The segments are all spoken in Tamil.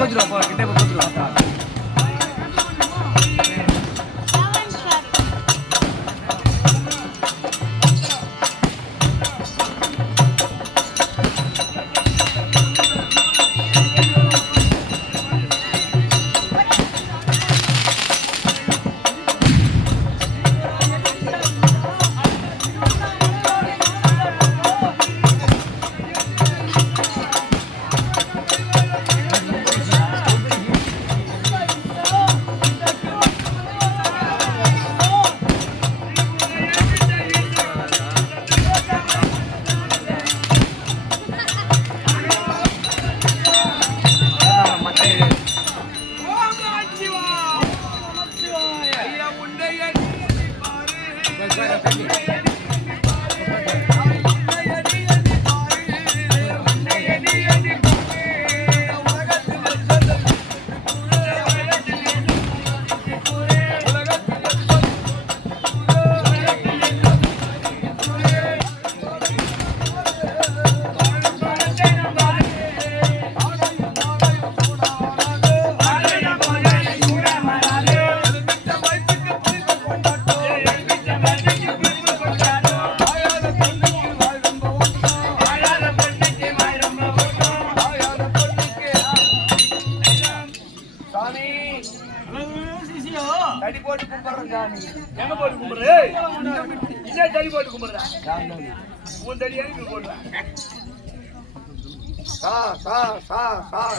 கொஞ்சம் கிட்டே கொஞ்சம்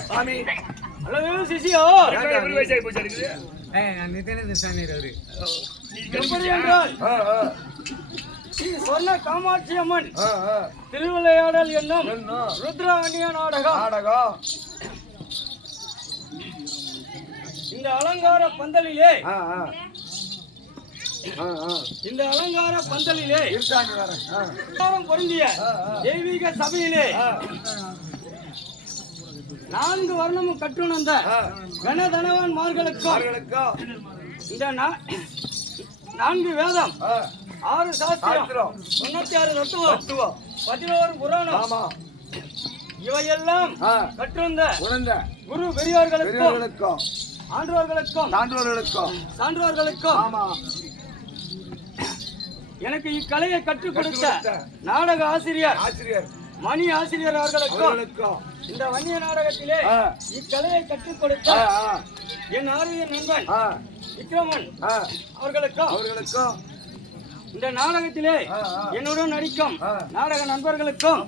சாமி சிசியோ சொன்ன காமாட்சி அம்மன் திருவிளையாடல் என்னும் ருத்ராணிய நாடகம் இந்த அலங்கார பந்தலிலே பொருந்திய தெய்வீக சபையிலே 4 வர்ணமும் கற்றுணர்ந்த கணதனவான்மார்களுக்கும் இந்த 4 வேதம் 6 சாஸ்திரம் 96 தத்துவம் 11 புராணம் இவையெல்லாம் கற்றுணர்ந்த குரு பெரியோர்களுக்கும் சான்றோர்களுக்கும் எனக்கு இக்கலையை கற்றுக் கொடுத்த நாடக ஆசிரியர் மணி ஆசிரியர் அவர்களுக்கும் இந்த வன்னிய நாடகத்திலே இக்கலையை கற்றுக் கொடுத்த என் ஆரிய நண்பன் விக்ரமன் அவர்களுக்கும் இந்த நாடகத்திலே என்னுடன் நடிக்கும் நாடக நண்பர்களுக்கும்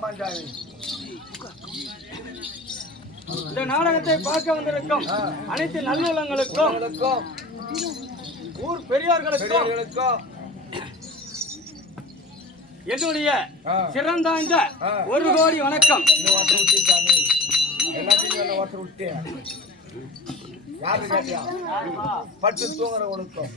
இந்த நாடகத்தை பார்க்க வந்திருக்கும் அனைத்து நல்லுள்ளங்களுக்கும் ஊர் பெரியார்களுக்கும் என்னுடைய சிறந்தாய்ந்த 1 கோடி வணக்கம். பட்டு தூங்குற உனக்கும்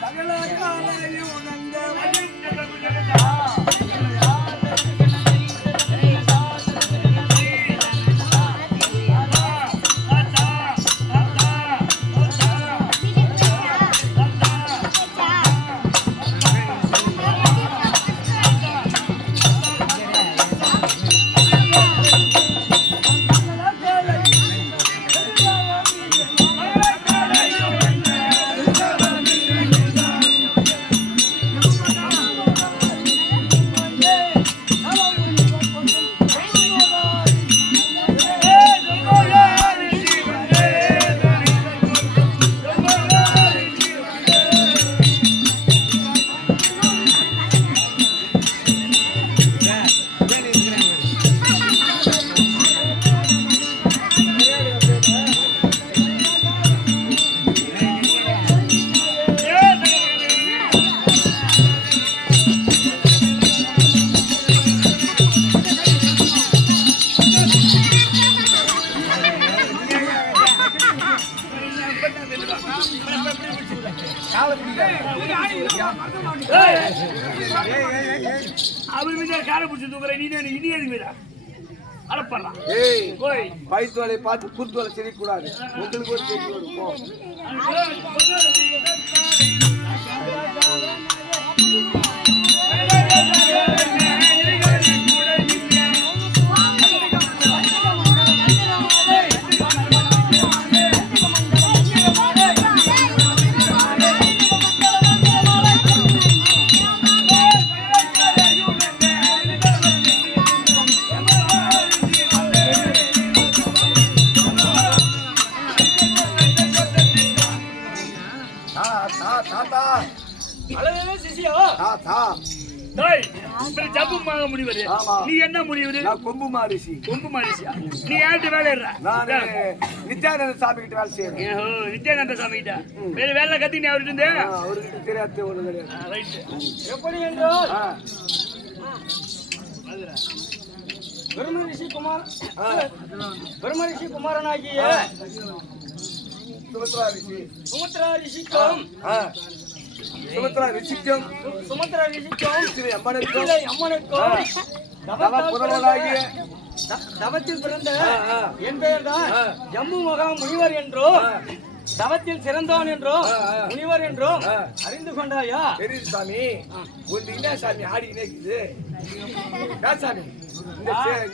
சகல காலையும் அவர் மீது காரை பிடிச்சி தூக்குற நீ இனி எதுக்கு மீதா அடப்படலாம். ஏய் போய் பைத்து வேலையை பார்த்து குத்து வேலை செய்யக்கூடாது. உங்களுக்கு ஒரு கேள்வி வரும் போ. அழகே சிசியா டேய் இப்படி ஜப்பு மாக முடிவரு நீ என்ன முடிவரு நான் கொம்பு மாரிசி நீ யார்கிட்ட வேலை ஏறா நான் நித்யானந்த சாமி கிட்ட வேலை செய்யறேன். ஏஹோ நித்யானந்த சாமி கிட்ட வேற வேலை கத்தி நீ அவர்கிட்ட இருந்தே அவர்கிட்ட தெரியாத ஒண்ணு கிடையாது. ரைட் எப்படி என்றால் பிரம்ம ரிஷி குமாரனாகிய சுமத்ரா ரிஷி சுமத்ரா ரிஷிக்கும் சுமத்ரா ரிஷிக்கும் சுமத்ரா ரிஷிக்கும் ஸ்ரீ அம்மனுக்கும் அம்மனுக்கும் தவ புதல்வனாகிய தவத்தில் பிறந்த என் பெயர்தான் ஜம்பு மகா முனிவர் என்றும் தவத்தில் சிறந்தவன் என்றும் முனிவர் என்றும் அறிந்து கொண்டாயா? தெரியுது சாமி. உன் என்ன சாமி ஆடி நினைக்குது சாமி?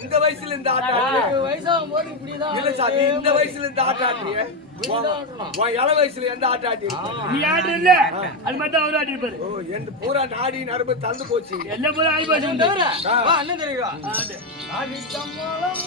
இந்த வயசுல இந்த ஆட்டம் வயசாகும் போது இப்படிதான் இல்ல சாமி. இந்த வயசுல இந்த ஆட்டம் ஆட்டிய உன் இள வயசுல எந்த ஆட்டம் ஆட்டி நீ ஆடு இல்ல அது மட்டும் அவரு ஆடி இருப்பாரு. ஓ என் பூரா நாடி நரம்பு தந்து போச்சு. எல்லாம் பூரா ஆடி போச்சு. வா அண்ணன் தெரியுமா? ஆடி சம்மாளம்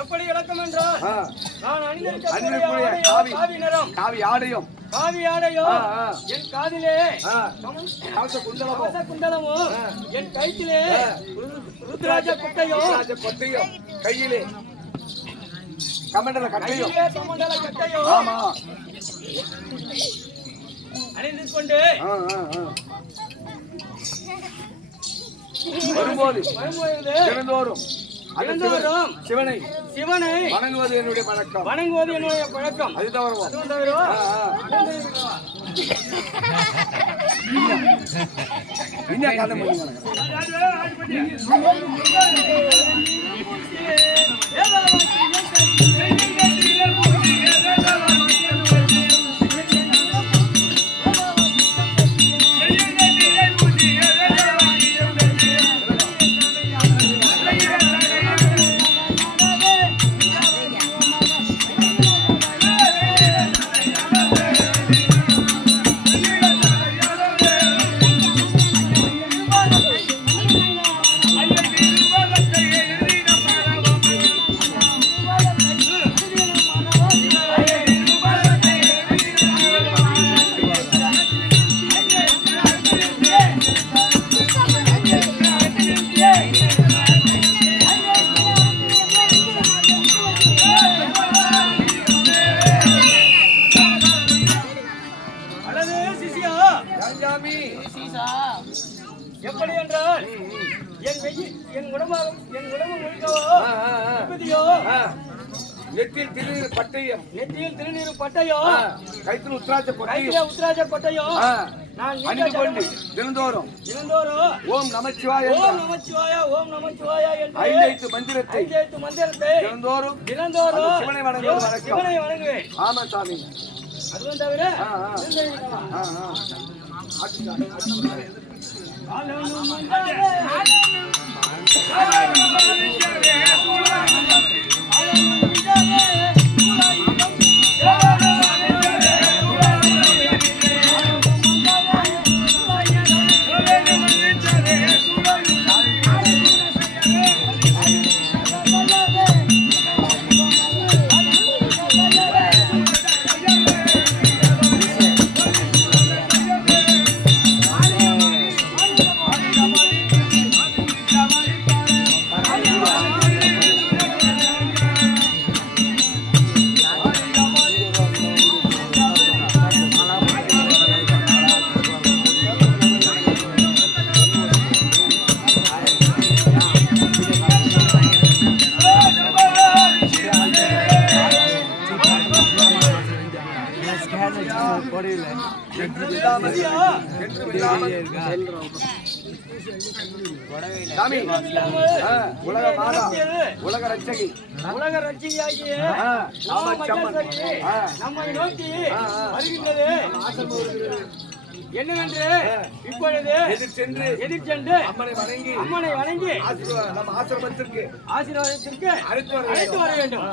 எப்படி இலக்கம் என்றால் நான் அணிந்திருக்கக்கூடிய காவி நிறம் காவி ஆடையும் என் காதிலே கவச குண்டலமும் என் கைத்திலே ருத்ராஜ கொட்டையும் கையிலே கமண்டல கட்டையும் ஆமா அணிந்து கொண்டு வரும்போது தினந்தோறும் சிவனை வணங்குவது என்னுடைய பழக்கம். அது தவிர இன்னும் கதை முடியும். எப்படி என்றால் என் உடம்பு நெத்தியில் திருநீர் பட்டயம் கைத்தில் உத்ராஜ கொட்டையும் நான் அணிந்து கொண்டு தினந்தோறும் ஓம் நமச்சிவாய என்று 5 மந்திரத்தை தினந்தோறும் சிவனை வணங்குவேன். ஆமா சாமி. அதுவும் தவிர உலக ரட்சகி உலக ரட்சியாகிய நம்மை நோக்கி வருகின்றது. என்னவென்று இப்பொழுது எதிர் சென்று அம்மனை வணங்கி நம்ம ஆசிரமத்திற்கு அழைத்து வர வேண்டும்.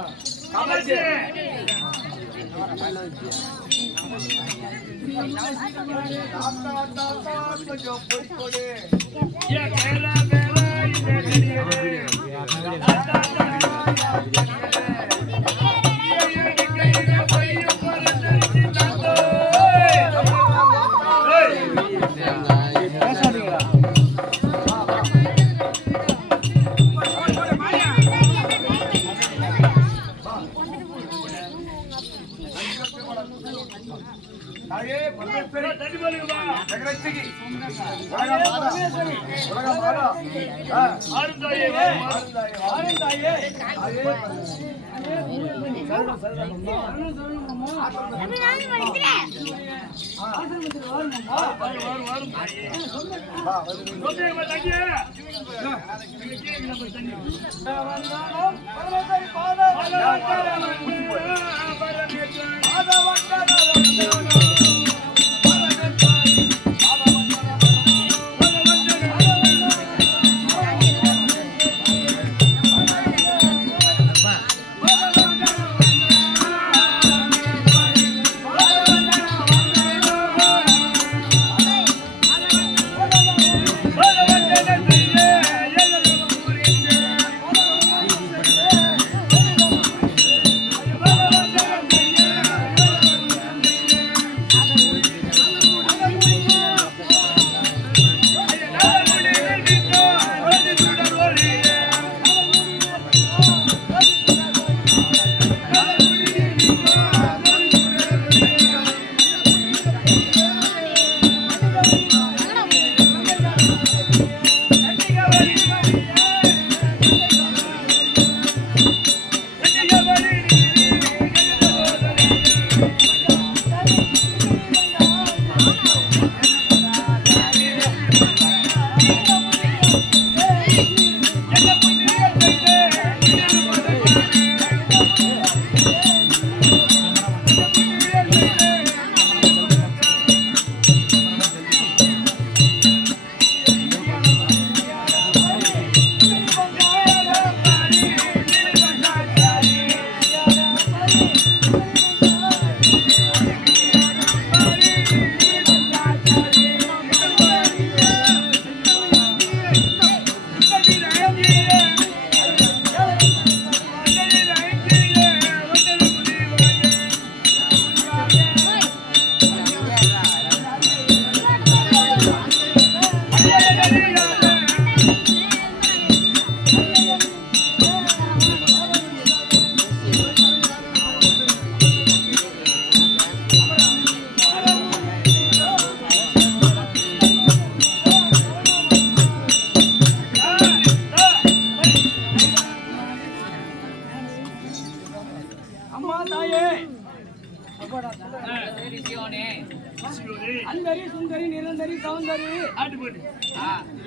அந்தரி சுந்தரி நிரந்தரி சௌந்தரி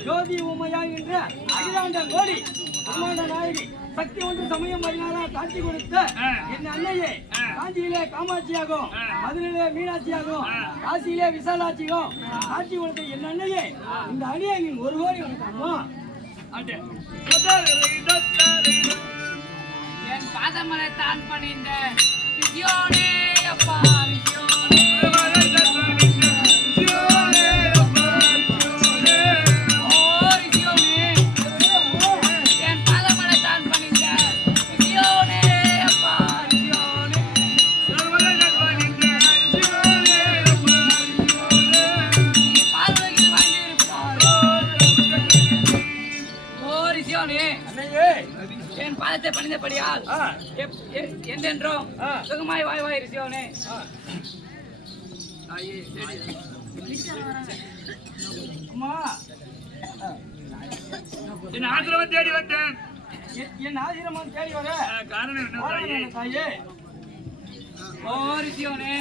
ஜோதி உமையா என்ற அகிலாண்ட கோடி பிரம்மாண்ட நாயகி சக்தி ஒன்று சமயம் 16 காட்சி கொடுத்த என் அன்னையே காஞ்சியிலே காமாட்சியாகும், மதுரையிலே மீனாட்சியாகும், காசியிலே விசாலாட்சியும் ஆட்சி கொடுத்த என் அண்ணையே இந்த அணியை நீ ஒரு கோடி வணக்கம்மா. என் பாதமலை தான் பணிந்த விஜயோனே அப்பா விஜயோனே என் பாதத்தை பணிந்தபடியால் என்றென்றும் சுகமாய் வாய் ரிசியோனே. அம்மா, என் ஆசிரமம் தேடி வந்தேன். என் ஆசிரமம் தேடி வர காரணம் என்ன தாயே? ஓ ரிசியோனே,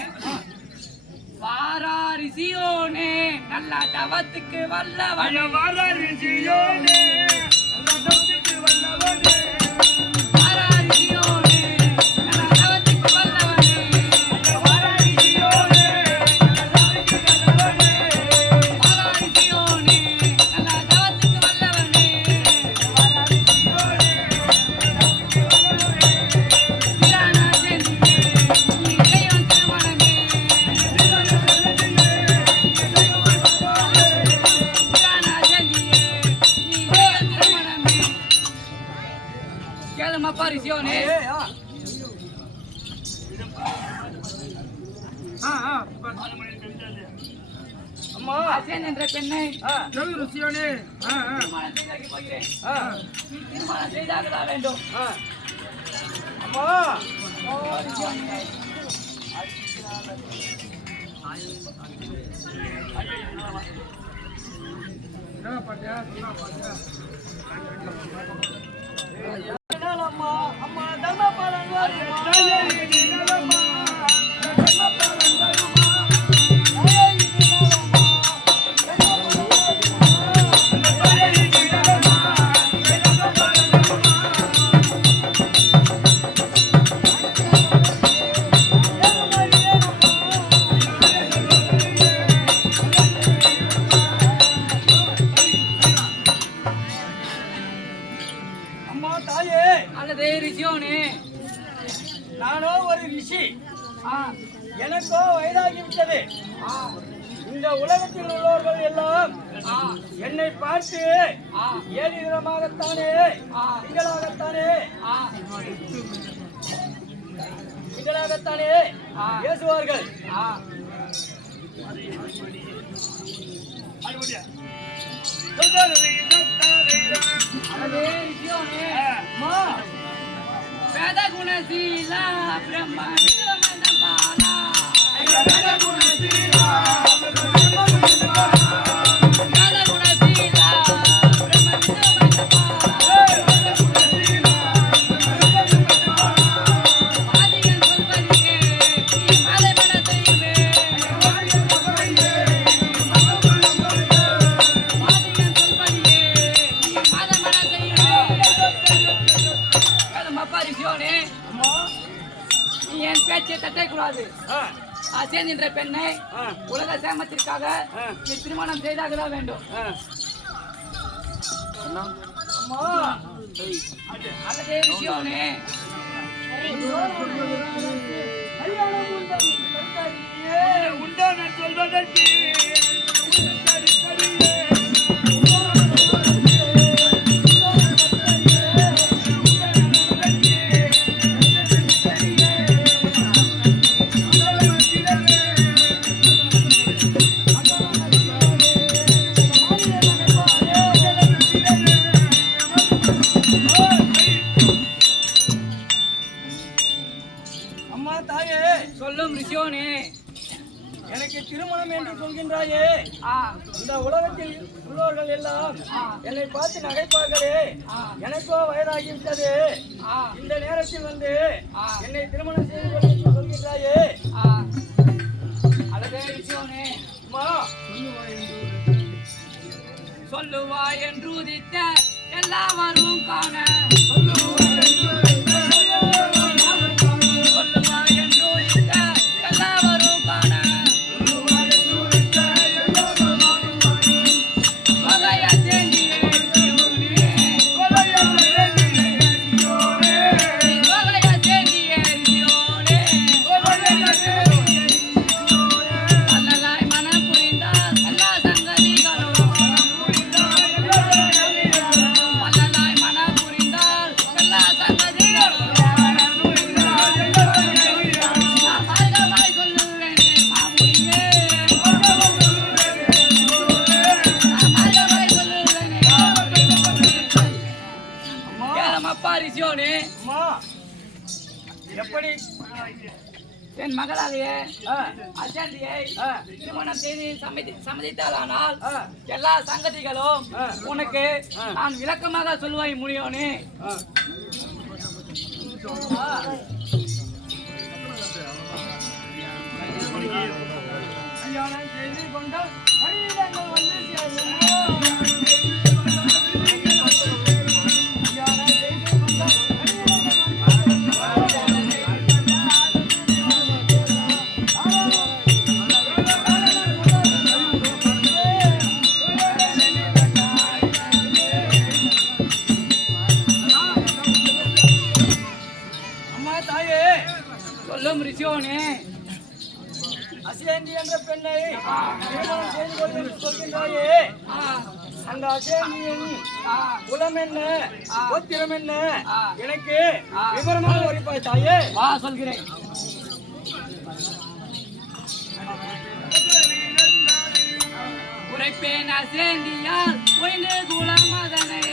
வாரா ரிசியோனே, நல்ல தவத்துக்கு வல்லவனே. வாரா ரிசியோனே, நல்ல தவத்துக்கு வல்லவனே. வாரா ரிசியோனே, நல்ல தவத்துக்கு வல்லவனே. வாரா ரிசியோனே, நல்ல தவத்துக்கு வல்லவனே. வாரா ரிசியோனே, நல்ல தவத்துக்கு வல்லவனே. வாரா ரிசியோனே, நல்ல தவத்துக்கு வல்லவனே. திரானா செந்தியே, நீ செய்யும் திருமணமே. திரானா செந்தியே, நீ செய்யும் திருமணமே. கேளுமப்பா ரிசியோனே. அம்மா, அசேன் என்ற பெண்ணை ருசியோனே. திருமணம் செய்தாக போகிறேன். நீ திருமணம் செய்தாக வேண்டும். அம்மா, ஓ ரிசியோனே, அம்மா, அம்மா தர்மபாலன் வருமா? அம்மா தாயே, அல்லது ரிசியோனே. நானோ ஒரு ரிஷி, ஆ எனக்கோ வயதாகிவிட்டது. ஆ இந்த உலகத்தில் உள்ளவர்கள் எல்லாம் ஆ என்னை பார்த்து ஆ ஏழு விதமாகத்தானே திங்களாகத்தானே ஆ திங்களாகத்தானே பேசுவார்கள். ஆ அல்லது ரிசியோனே. அம்மா, வேத குணசீலா பிரம்ம விதுரமந்தபாலா. வேத குணசீலா பிரம்ம விதுரமந்தபாலா. ஆதிகள் சொல்படியே நீ மாதவன செய்வே. ஆதிகள் சொல்படியே நீ மாதவன செய்வே. கேளுமப்பா ரிசியோனே, அம்மா, நீ என் பேச்சை தட்டக்கூடாது. ஆ, அசேன் என்ற பெண்ணை ஆ, உலக சேமத்திற்காக நீ திருமணம் செய்தாக வேண்டும். ஆ. அம்மா, அல்லது ரிசியோனே. கல்யாணம் உண்டை தந்தாயே. உண்டான சொல்வதற்கு சரி சரியே. அம்மா தாயே, சொல்லும் ரிசியோனே. எனக்கு திருமணம் என்று சொல்கின்றாயே, ஆ இந்த உலகத்தில் உள்ளவர்கள் எல்லாம் என்னை பார்த்து நகைப்பார்களே. ஆ எனக்கோ வயதாகிவிட்டது. ஆ இந்த நேரத்தில் வந்து ஆ. என்னை திருமணம் செய்து கொள் என்று சொல்கின்றாயே. ஆ அல்லது ரிசியோனே. அம்மா, சொல்லுவாய் என்று உதித்த எல்லாவரும் காண. சொல்லுவாய் என்று அசாந்தியை திருமணம் செய்து சம்மதித்தாலானால் எல்லா சங்கதிகளும் உனக்கு நான் விளக்கமாக சொல்வாய் முடியோனே. கல்யாணம் செய்து கொண்டால் கடிதங்கள் வந்து சேரும். சொல்லும் ரிஷியோனே, அசேந்தி என்ற பெண்ணை திருமணம் செய்து கொள் என்று சொல்கின்றாயே, அந்த அசேந்தியின் குலம் என்ன, கோத்திரம் என்ன, எனக்கு விவரமாக உரைப்பாய் தாயே. வா சொல்கிறேன். உரைப்பேன் அசேந்தியால் உயர்ந்து குலமதனை.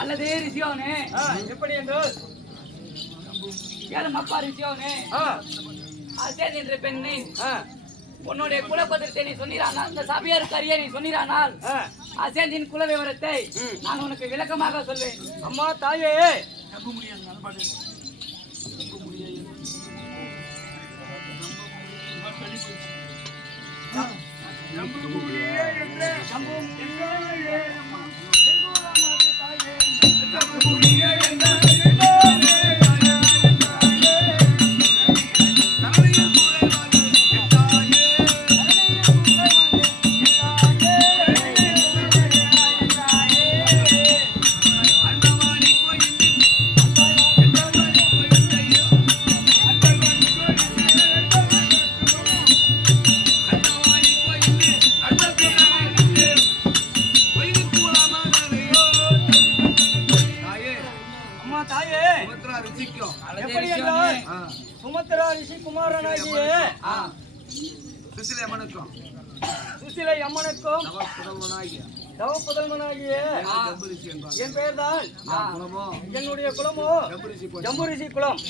அல்லது ரிஷியோனே, எப்படி என்றால் ஏழும் அப்பா ரிஷியோனே, அசேந்தி என்ற பெண்ணின் உன்னுடைய குலபத்திரத்தை நீ சொன்னிரானால், இந்த சபையாருக்கு அறிய நீ சொன்னிரானால் அசேந்தின் குல விவரத்தை நான் உனக்கு விளக்கமாக சொல்வேன். அம்மா தாயே, எப்படி என்றால் சுமத்ரா ரிஷி குமாரனாகிய சுசிலை அம்மனுக்கும் தவ புதல்வனாகிய என் பெயர்தான், என்னுடைய குலமோ ஜம்புரிஷி குலம்.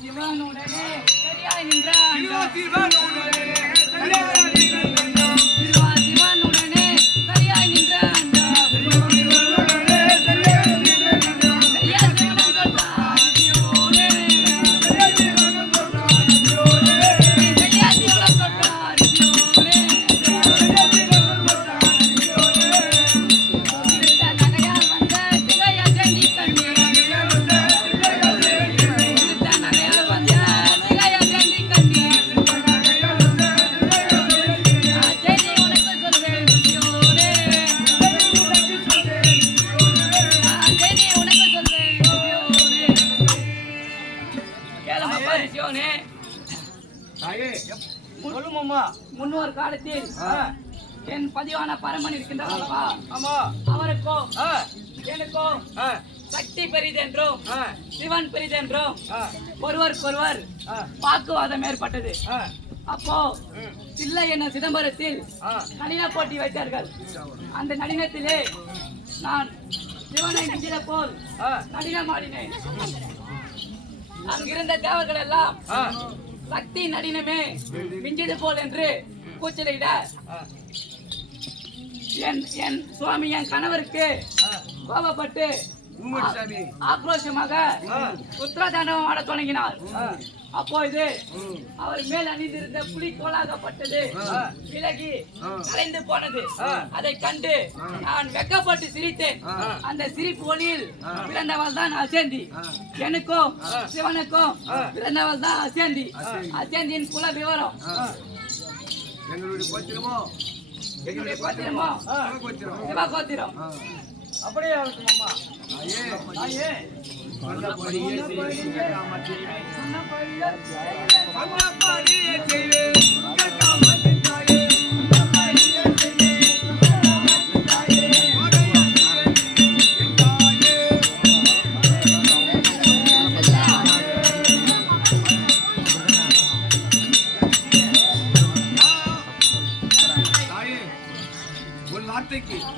சிவனுடனே சரியாய் நின்றான். சிவனுடனே சரியாய் நின்றான். முன்னொரு காலத்தில் என் பதிவான பரமன் இருக்கின்றார். அவருக்கோ எனக்கோ சக்தி பெரிதென்றும் சிவன் பெரிதென்றும் ஒருவருக்கொருவர் வாக்குவாதம் ஏற்பட்டது. அப்போ இல்லை என்ன சிதம்பரத்தில் நளின போட்டி வைத்தார்கள். அந்த நளினத்திலே நான் சிவனை மிஞ்சின போல் நளினமாடினேன். அங்கிருந்த தேவர்கள் எல்லாம் சக்தி நடினமே மிஞ்சது போல் என்று கூச்சலிட என் சுவாமி என் கணவருக்கு கோபப்பட்டு ஆக்ரோஷமாக உத்தரதாண்டவம் ஆட தொடங்கினார். அப்பொழுது அவர் மேல் அணிந்திருந்த புலி தோலாகப்பட்டது விலகி கலைந்து போனது. அதை கண்டு நான் வெக்கப்பட்டு சிரித்தேன். அந்த சிரிப்பு ஒளியில் பிறந்தவள் தான் அசேந்தி. எனக்கும் சிவனுக்கும் பிறந்தவள் தான் அசேந்தி. அசேந்தியின் குல விவரம் எங்களுடைய கோத்திரமோ சிவகோத்திரம். அப்படியே ஆகட்டும் அம்மா.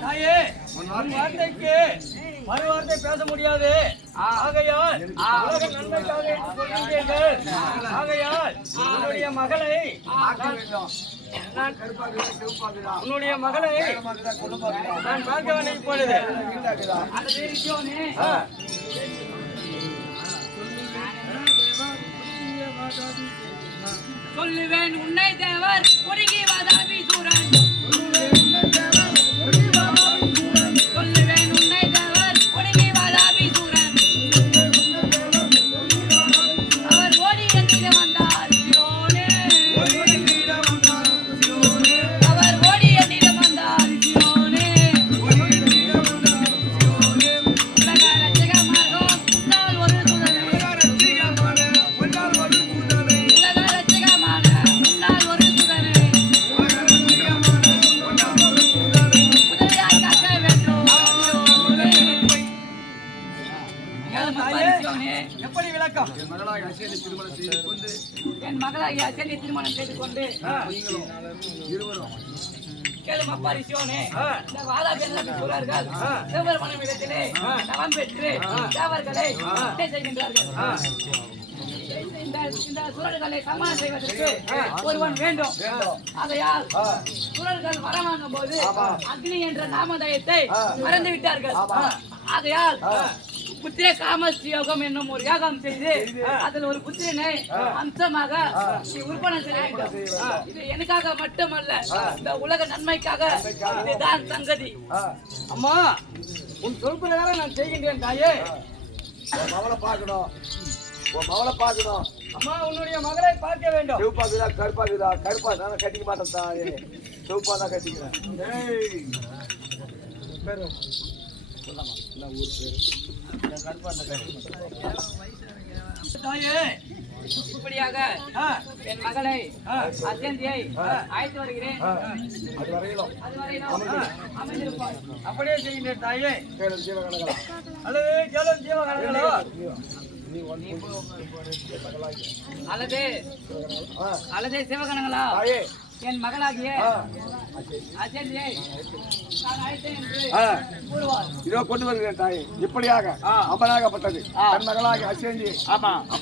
தாயே உன் வார்த்தைக்கு மறுவார்த்தை பேச முடியாது. ஆகையால் உலக நன்மைக்காக என்று சொல்கின்றீர்கள். ஆகையால் உன்னுடைய மகளை உன்னுடைய மகளை நான் பார்க்க வேண்டும் இப்பொழுது. சொல்லுவேன் உன்னை தேவர் ஒடுங்கி வாதாபி சூரன். சொல்லுவேன் உன்னை தேவர் ஒடுங்கி வாதாபி சூரன். அவர் ஓடி என்னிடம் வந்தார் சியோனே. அவர் ஓடி என்னிடம் வந்தார் சியோனே. உலக ரட்சகமாகும் உன்னால் ஒரு தூதனை. உலக ரட்சகமான உன்னால் ஒரு தூதனை. உதவியாய் காக்க வேண்டும் சியோனே. சியோனே. எப்படி விளக்கம்? என் மகளாகிய அசேந்தியை திருமணம் செய்து கொண்டு கேளும் அப்பா சியோனே. இந்த வாதாபி என்று சொல்றார்கள். சிவபெருமானின் இடத்திலே தவம் பெற்று தேவர்களை பூஜை செய்கின்றார்கள். இந்த சுரர்களை சமாளம் செய்வதற்கு ஒருவன் வேண்டும். ஆகையால் சுரர்கள் வரவாங்கும் போது அக்னி என்ற நாமதயத்தை மறந்து விட்டார்கள். ஆகையால் புத்திர காமஸ்ரீயோகம் என்னும் ஒரு யாகம் செய்து அதில் ஒரு புத்திரனை அம்சமாக உற்பத்தி செய்ய வேண்டும். இது எனக்காக மட்டுமல்ல, இந்த உலக நன்மைக்காக. இதுதான் சங்கதி. அம்மா, உன் சொல் பிரகாரம் நான் செய்கின்றேன் தாயே. மவளை பார்க்கணும், மவளை பார்க்கணும். அம்மா, உன்னுடைய மகளை பார்க்க வேண்டும். சிவப்பாக்குதா கருப்பாக்குதா? கருப்பா நான் கட்டிக்க மாட்டேன் தாயே, சிவப்பா தான் கட்டிக்கிறேன். தாயே, இப்படியாக என் மகளை அசேந்தியை அழைத்து வருகிறேன். அது வரையிலும் அமைந்திருப்பார். அப்படியே செய்கின்றேன் தாயே. ஜீவகணங்களா அல்லது கேளும் ஜீவகணங்களோ அல்லது சிவகணங்களா தாயே, என் மகளாகிய அசேந்தியை நான் அழைத்தேன் என்று கூறுவார். இதோ கொண்டு வருகிறேன் தாயே. இப்படியாக அமலாகப்பட்டது தன் மகளாக அசேந்தி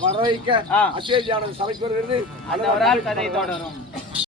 வர வைக்க அசேந்தியானது சபைக்கு வருகிறது. அந்த ஒரு ஆள் கதை தொடரும்.